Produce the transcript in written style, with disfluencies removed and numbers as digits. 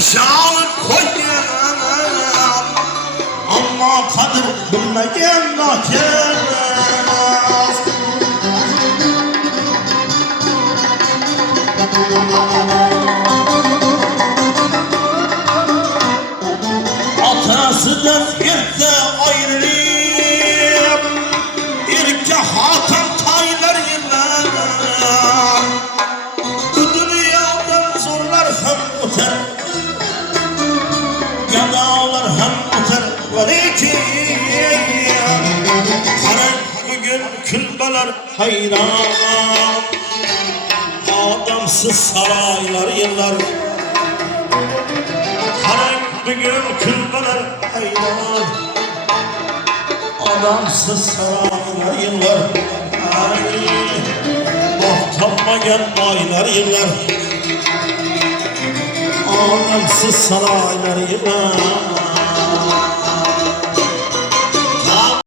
şanı koyuyor ama kadir bilmeyen nakir. Atasıdan irde ayrılıp irke hatan taylar yıllar. Bu dünyadan zorlar hem öter, gadalar hem öter. Velakin karan bugün külbeler hayran, adamsız saraylar yıllar. Karan bugün külbeler hayran, adamsız saraylar yıllar. Muhtammayan aylar yıllar, adamsız saraylar yıllar.